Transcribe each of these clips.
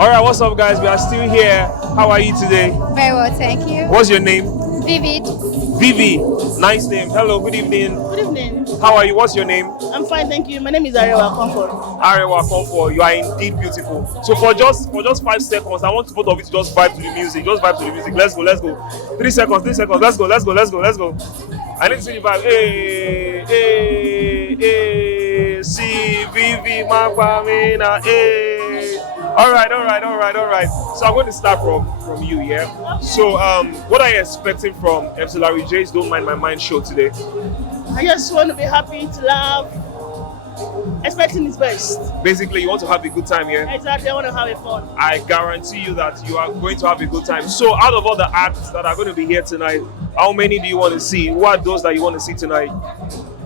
All right, what's up, guys? We are still here. How are you today? Very well, thank you. What's your name? Vivid. Vivi. Nice name. Hello, good evening. Good evening. How are you? What's your name? I'm fine, thank you. My name is Arewa Comfort. Arewa Comfort. You are indeed beautiful. So for just 5 seconds, I want both of you to just vibe to the music. Just vibe to the music. Let's go. 3 seconds. Let's go. I need to see the vibe. Hey. See Vivi Mapamina. Hey. All right. So I'm going to start from you, yeah? So what are you expecting from MC Larry J's Don't Mind My Mind show today? I just want to be happy, to laugh, expecting his best. Basically, you want to have a good time, yeah? Exactly, I want to have a fun. I guarantee you that you are going to have a good time. So out of all the acts that are going to be here tonight, how many do you want to see? Who are those that you want to see tonight?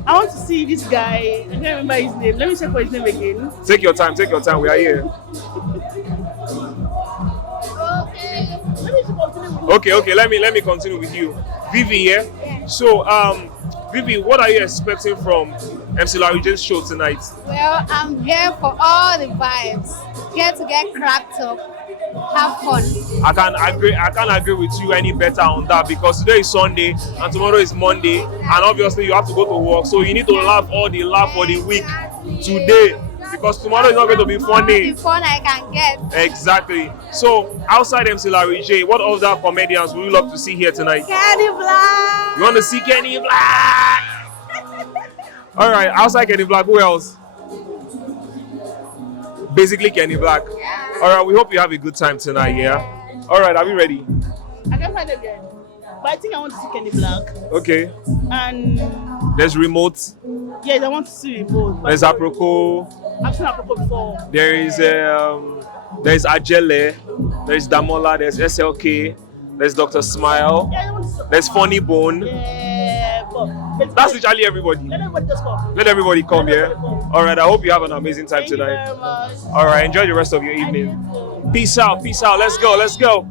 I want to see this guy. I can't remember his name. Let me check for his name again. Take your time. We are here. Okay. Let me continue with you. Vivi, yeah? So, Vivi, what are you expecting from MC Larry J's show tonight? Well, I'm here for all the vibes. Here to get cracked up, have fun. I can't agree with you any better on that, because today is Sunday and tomorrow is Monday, and obviously you have to go to work, so you need to laugh for the week today, because tomorrow is not going to be funny. The fun I can get. Exactly. So outside MC Larry J, what other comedians would you love to see here tonight? Kenny Black. You want to see Kenny Black? All right. Outside Kenny Black, who else? Basically Kenny Black. Yeah. All right. We hope you have a good time tonight. Yeah. All right. Are we ready? I can't find it again. But I think I want to see Kenny Black. Okay. And There's Remote. yes, I want to see both. There's Aproko. I've seen Apropos before. There's Ajele. There's Damola. There's SLK. There's Dr. Smile. Yeah, I want to see. There's Funny Bone. Yeah, but That's literally everybody. let everybody just come. Let everybody come, Let yeah? everybody come. All right, I hope you have an amazing time Thank you tonight. very much. All right, enjoy the rest of your evening. Peace out. Let's go.